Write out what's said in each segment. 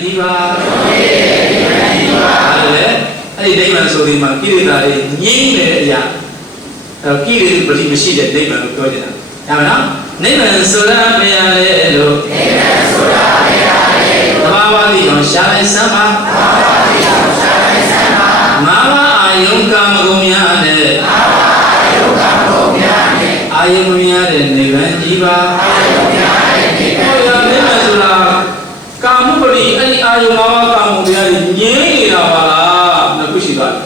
ကြီးပါအဲ့လေအဲ့ဒီနိဗ္ဗာန်ဆိုဒီမှာကိလေသာတွေငြိမ့်နေတဲ့အရာအဲ့ကိလေသာပရိမရှိတဲ့နိဗ္ဗာန်ကိုပြောနေတာဒါမှနော်နိဗ္ဗာန်ဆိုတာမရလေလို့နိဗ္ဗာန်ဆိုတာမရလေလို့ဘာဝတိအောင်ရှားလိုက်စမ်းပါဘာဝတိအောင်ရှားလိုက်စမ်းပါငါးပါးအာယုံကာမဂုဏ်များနဲ့ငါးပါးအာယုံကာမဂုဏ်များနဲ့အာယုံများတဲ့နိဗ္ဗာန်ကြီးပါအာယုံများတဲ့နိဗ္ဗာန်ကြီးပါနိဗ္ဗာန်ဆိုတာကာမပ ရိအဲ့ဒီအာယုံငါးပါးကာမဂုဏ်များကြီးငြိမ့်နေတာပါလားနှစ်ခုရှိပါတယ်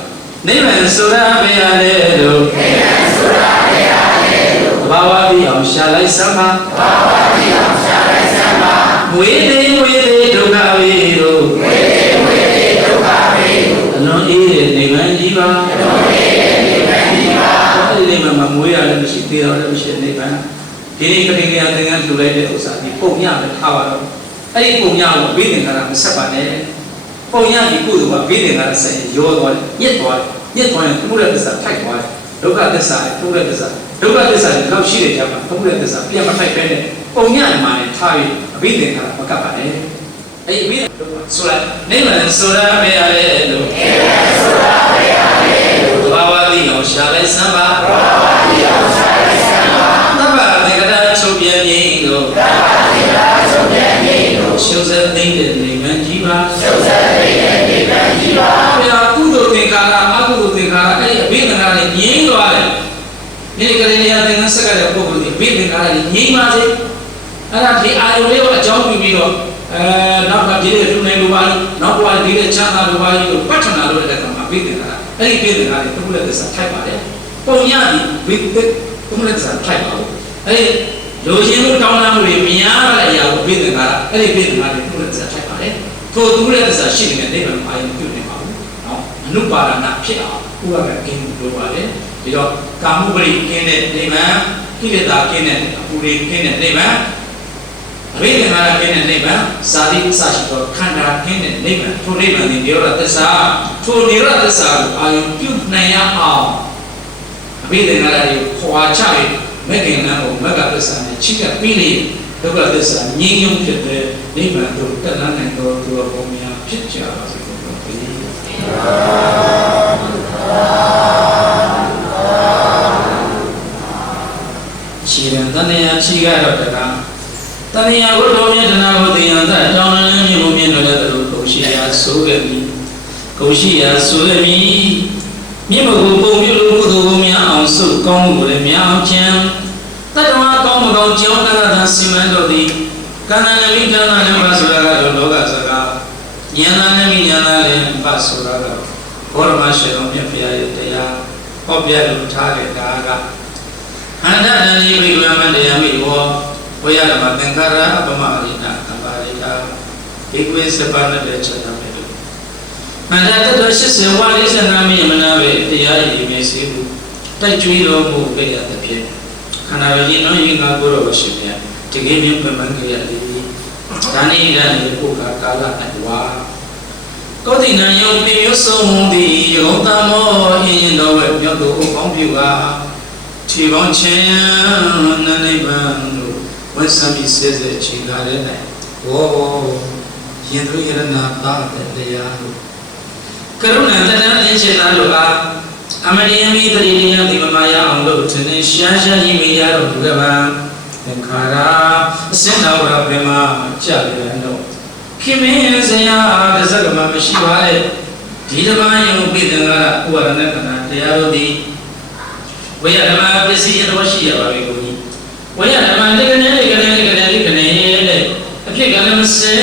နိဗ္ဗာန်ဆိုတာမရလေလို့နိဗ္ဗာန်ဆိုတာမရလေလို့ဘာဝတိအောင်ရှားလိုက်စမ်းပါဘာဝတိအောင်ရှားလိုက်စမ်းပါဝေဒေဝေဒေဒုက္ခဝေတို့ဝေဒေဝေဒေဒုက္ခဝေတို့အလွန်အေးတဲ့နိဗ္ဗာန်ကြီးပါအလွန်အေးတဲ့နိဗ္ဗာန်ကြီးပါအဲ့ဒီနိဗ္ဗာန်မှာမွေးရလည်းမရှိသေးတော့လည်းမရှိနိဗ္ဗာန်ဒီနေ့ကတိကရသင်္ကန်းလှူလိုက်တဲ့ဥစ္စာဒီပုံညပဲထားပါတော့ အဲ့ဒီပုံညကိုဘေးသင်္ကာရမဆက်ပါနဲ့ပုံညဒီကုသိုလ်ကဘေးသင်္ကာရဆက်ရင်ရောသွားတယ်ညစ်သွားတယ်ညစ်သွားရင်သူ့ရဲ့သစ္စာထိုက်သွားတယ်ဒုက္ခသစ္စာနဲ့သူ့ရဲ့သစ္စာဒုက္ခသစ္စာတွေလောက်ရှိတဲ့ကြောင့်သူ့ရဲ့သစ္စာပြန်မထိုက်ပဲနဲ့ပုံညမှာနဲ့ထားပြီးအဘိသင်္ကာရမကပ်ပါနဲ့အဲ့ဒီအဘိဆိုလိုက်နိဗ္ဗာန်ဆိုတာပဲရလေလို့နိဗ္ဗာန်ဆိုတာပဲရလေလို့ဘာဝတိအောင်ရှာလိုက်စမ်းပါဘာဝ မြင်လို့ရှုစသိမ့်တဲ့နိဗ္ဗာန်ကြီးပါရှုစသိမ့်တဲ့နိဗ္ဗာန်ကြီးပါဘုရားကုသိုလ်သင်္ကာရအကုသိုလ်သင်္ကာရအဲ့ဒီအဘိဓမ္မာတွေငြိမ်းသွားတယ်ဒီကလေးတရားသင်္ကန်းစက္ကတဲ့ပုဂ္ဂိုလ်ဒီအဘိဓမ္မာတွေငြိမ်းပါစေအဲ့ဒါဒီအာယုလေးကိုအကြောင်းပြုပြီးတော့အဲနောက်ကဒီလေးထူနေလိုပါလိနောက်ဘဝဒီလေးချမ်းသာလိုပါလိလို့ပဋ္ဌာနာလို့တဲ့ကံမှာအဘိဓမ္မာအဲ့ဒီအဘိဓမ္မာတွေသူ့လက်သစ္စာထိုက်ပါတယ်ပုံရသည်ဝိသသူ့လက်သစ္စာထိုက်ပါဘူးအဲ့ဒီ လိုချင်မှုတောင်းတမှုတွေများရတဲ့အရာကိုအဘိဓမ္မာအဲ့ဒီအဘိဓမ္မာတွေသူ့လက်သစ္စာထိုက်ပါတယ်ထိုသူ့လက်သစ္စာရှိနေတဲ့နိဗ္ဗာန်မှာအာယုပြုနေပါဘူးနော်အနုပါဒနာဖြစ်အောင်ဥပ္ပကကင်းလို့ပါတယ်ဒီတော့ကာမှုပရိကင်းတဲ့နိဗ္ဗာန်ကိလေသာကင်းတဲ့အပူတွေကင်းတဲ့နိဗ္ဗာန်အဘိဓမ္မာကင်းတဲ့နိဗ္ဗာန်စာတိအစရှိသောခန္ဓာကင်းတဲ့နိဗ္ဗာန်ထိုနိဗ္ဗာန်ဒီနိရောဓသစ္စာထိုနိရောဓသစ္စာကိုအာယုပြုနိုင်ရအောင်အဘိဓမ္မာတွေခွာချပြီး မဂ္ဂင်လမ်းကိုမဂ္ဂသစ္စာနဲ့ချိကပ်ပြီးလေဒုက္ခသစ္စာငြိမ်းရုံဖြစ်တဲ့နိဗ္ဗာန်ကိုတက်လန်းနိုင်သောသူတော်ကောင်းများဖြစ်ကြပါစေကုန်တော်ဘုရားခြေရန်တဏှာခြေကတော့တကားတဏှာကိုတော်မြတ်တနာကိုသိရသတောင်းလန်းမြင့်မှုမြင့်လို့လည်းသူကိုရှိရာဆိုခဲ့ပြီကိုရှိရာဆိုခဲ့ပြီမြင့်မကိုပုံပြုလို့ကုသိုလ်ကိုများအောင်စုကောင်းမှုကိုလည်းများအောင်ချမ်းတတဝါ ကောင်းမကောင်းကြောင်းကရတာစီမံတော်သည်ကန္နနမိကန္နနမဆိုတာကတော့လောကစကားဉာဏနမိဉာဏလည်းပဆိုတာကတော့ဘောရမရှိတော်မြတ်ဖရာရဲ့တရားဟောပြလို့ထားတဲ့ဒါကအန္တတန်ဒီဘိက္ခဝမတရားမိဘောဝေယဓမ္မသင်္ခါရအပမရိတအပါရိတာဧကွေစပါဏတဲ့ချက်တော်မြတ်လို့အန္တတတော်80ဝါ45မိမနာပဲတရားရည်မေစီဟုတိုက်ကျွေးတော်မူပြရတဲ့ဖြစ် ခန္ဓာရည်နော်ရင်ကကိုရောရှိမြတ်တကယ်မြင်မှန်ကြရသည်ဒါနိဒန်ဒီပုခါကာလအတဝါကောတိနံယောပြမျိုးဆုံးသည်ယောတမောအင်းတော်ဝဲမြောက်သူအပေါင်းပြုကားခြေပေါင်းချင်းနနိဗ္ဗာန်တို့ဝတ်ဆံပြီးစေစေချိန်လာတဲ့၌ဝေါယင်သူယရဏပါတဲ့တရားတို့ကရုဏာတဏ္ဍအင်းချေလာတို့အား အမရိယမိတရိယတိမမယအောင်လို့ထင်ထင်ရှားရှားကြီးမိရတော့ဘုရားဗံသင်္ခါရအစင်တော်ရပြမကြတယ်တော့ခင်မင်းစရာတဇကမမရှိပါလေဒီဓမ္မယုံပိသင်္ကာရဥပါရဏကနာတရားတို့သည်ဝေယဓမ္မပစ္စည်းတော်ရှိရပါပြီကိုကြီးဝေယဓမ္မတကနေ့ကနေ့ကနေ့ကနေ့တဲ့အဖြစ်ကလည်းမစဲ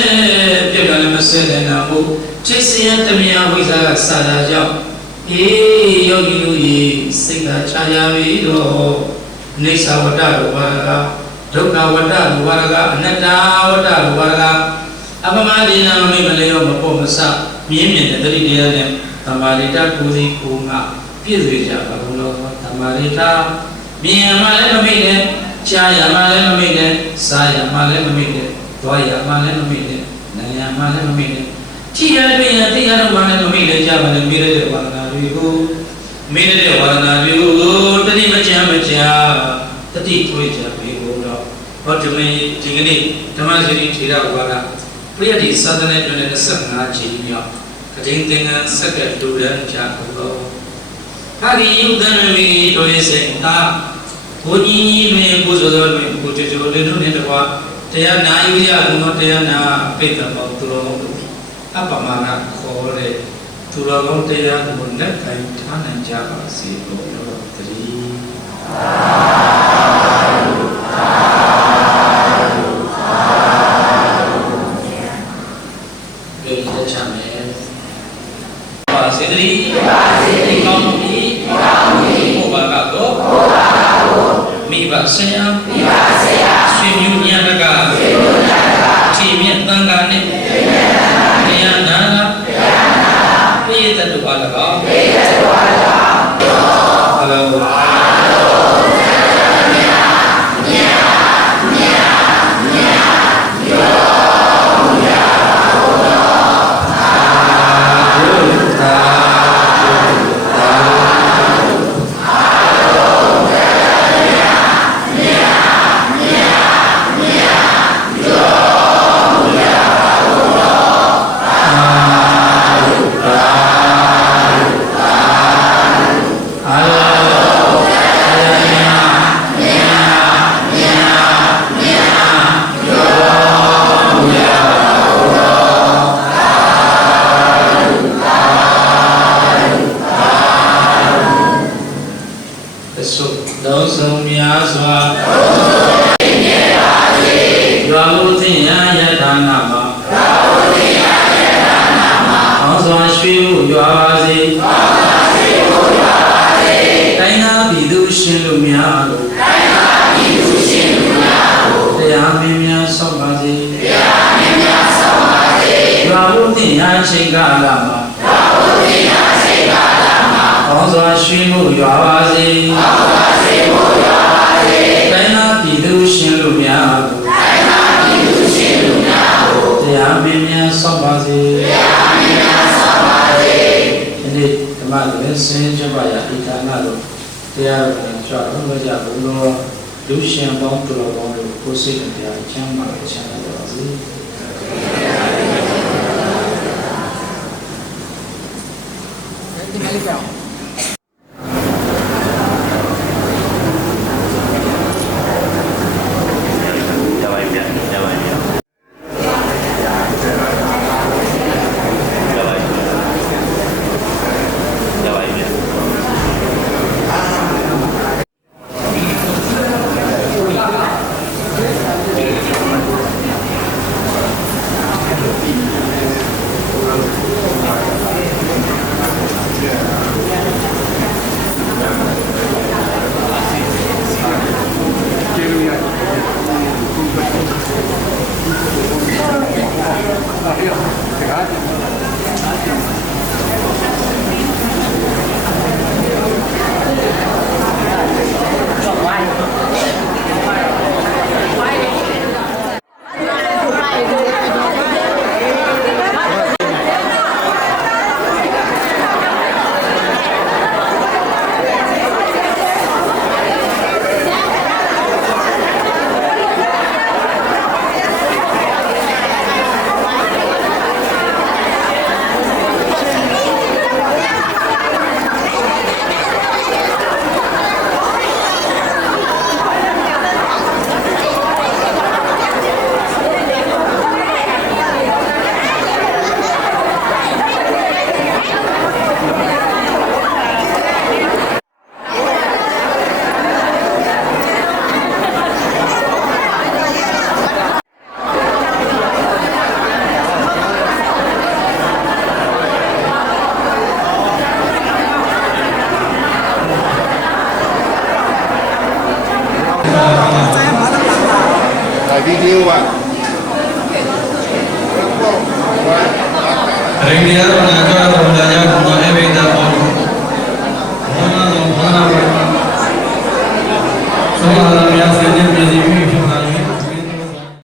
အဖြစ်ကလည်းမစဲတဲ့နာမှုချိတ်စရတမြဝိဇ္ဇာကစာတာကြောင့် အေးယောဂီတို့ရေစိတ်သာချာရပြီတော့နေသဝတ္တလိုပါကဒုက္ခဝတ္တလိုပါကအနတ္တဝတ္တလိုပါကအပမဒိနာမိမလေးရောမပေါ်မဆမြင်းမြင်တဲ့တတိတရားနဲ့သမာဓိတကိုယ်စီကိုငါပြည့်စုံကြပါလို့လို့သမာဓိတမြင်ရမှလည်းမမိနဲ့ကြားရမှလည်းမမိနဲ့စားရမှလည်းမမိနဲ့သွားရမှလည်းမမိနဲ့နာရမှလည်းမမိနဲ့ထိရပြင်းရသိရတော့မှလည်းမမိနဲ့ကြပါနဲ့မိရတဲ့ဝါဒနာ တွေကိုမိရတဲ့ဝါဒနာတွေကိုတတိမချမ်းမချာတတိထွေးကြပြီကိုတော့ဟောဒီမင်းဒီကနေ့ဓမ္မစရိထေရဝါဒပရိယတ်ဒီသာသနာ့တွင်25ချိန်မြောက်ကတိန်သင်္ကန်းဆက်ကတူရန်ကြကုန်ဟာဒီယုဒနမီတို့ရဲ့စိတ်သာဘုန်းကြီးမင်းပူဇော်တော်တွင်ကိုကြကြလေးတို့နဲ့တကွာတရားနာယူရဘုံတော်တရားနာပိတ်တော်သူတော်တို့အပ္ပမနာခေါ်တဲ့ သူတော်ကောင်းတရားကိုလက်ကင်ထားနိုင်ကြပါစေလို့ပြောတော်တည်းပြေ အောင်စွာရွှေမှုရွာပါစေတိုင်းသားပြည်သူရှင်လူများတို့တရားမင်းများဆောက်ပါစေရွာလို့သိရချိန်ကာလမှာအောင်စွာရွှေမှုရွာပါစေတိုင်းသားပြည်သူရှင်လူများတို့တရားမင်းများဆောက်ပါစေဒီနေ့ဓမ္မတော်ဆင်းရဲပါရဣဒနာတို့တရားတော်ကိုကြွလို့ကြဘုရားလူရှင်ပေါင်းတော်ပေါင်းတို့ကိုယ်စိတ်တရားချမ်းသာချမ်းသာပါစေရ วิดีโออ่ะเรียนเรื่องงานก็ทำงานยากทำงานให้เป็นแต่พอ